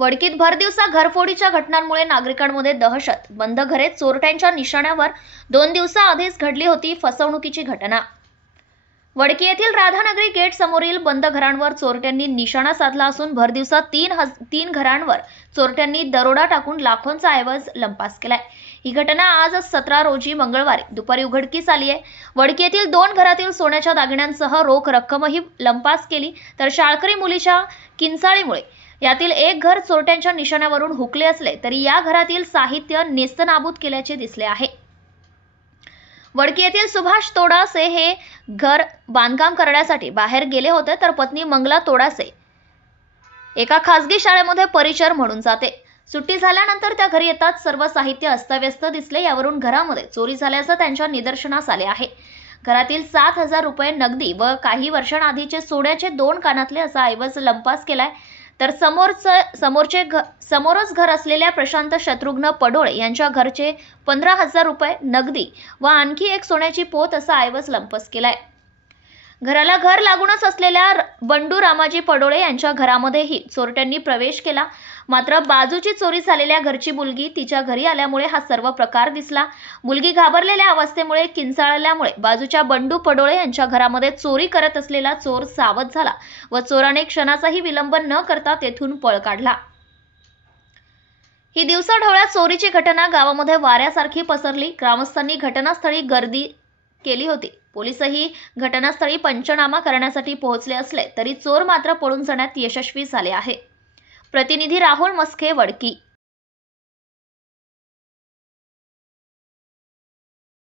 वडकीत भरदिवसा घरफोडीच्या घटनांमुळे नागरिकांमध्ये दहशत. बंद घरे चोरट्यांच्या निशाण्यावर 2 दिवसाआधीच घडली होती फसवणुकीची घटना. वडकी येथील राधानगरी गेट समोरील बंद घरांवर चोरट्यांनी निशाणा साधला असून भरदिवसा तीन घरांवर चोरट्यांनी दरोडा टाकून लाखोंचा ऐवज लंपास केलाय. ही घटना आज 17 रोजी मंगळवारी दुपारी उघडकीस आली आहे. वडकी येथील 2 घरातील सोन्याच्या दागिन्यांसह रोख रक्कमही लंपास केली, तर शाळकरी मुलीच्या किंचाळीमुळे यातील एक घर चोरट्यांच्या निशाण्यावरून हुकले असले तरी या घरातील साहित्य नेस्तनाबूत केल्याचे दिसले आहे. वडकी येथील सुभाष तोडासे हे घर बांधकाम करण्यासाठी बाहेर गेले होते, तर पत्नी मंगला तोडासे एका खासगी शाळेमध्ये परिचर म्हणून जाते. सुट्टी झाल्यानंतर त्या घरी येतात सर्व साहित्य अस्ताव्यस्त दिसले. यावरून घरामध्ये चोरी झाल्याचं त्यांच्या निदर्शनास आले आहे. घरातील 7,000 रुपये नगदी व काही वर्षांआधीचे सोन्याचे 2 कानातले असा ऐवज लंपास केलाय. तर समोरच घर असलेल्या प्रशांत शत्रुघ्न पडोळे यांच्या घरचे 15,000 रुपये नगदी व आणखी एक सोन्याची पोत असा ऐवज लंपास केलाय. घराला घर लागूनच असलेल्या बंडू रामाजी पडोळे यांच्या घरामध्येही चोरट्यांनी प्रवेश केला. मात्र बाजूची चोरी झालेल्या घरची मुलगी तिच्या घरी आल्यामुळे हा सर्व प्रकार दिसला. मुलगी घाबरलेल्या अवस्थेमुळे किंचाळल्यामुळे बाजूच्या बंडू पडोळे यांच्या घरामध्ये चोरी करत असलेला चोर सावध झाला व चोराने क्षणाचाही विलंब न करता तेथून पळ काढला. ही दिवसाढवळ्या चोरीची घटना गावामध्ये वाऱ्यासारखी पसरली. ग्रामस्थांनी घटनास्थळी गर्दी केली होती. पोलिसही घटनास्थळी पंचनामा करण्यासाठी पोहोचले असले तरी चोर मात्र पळून जाण्यात यशस्वी झाले आहे. प्रतिनिधी राहुल मस्के, वडकी.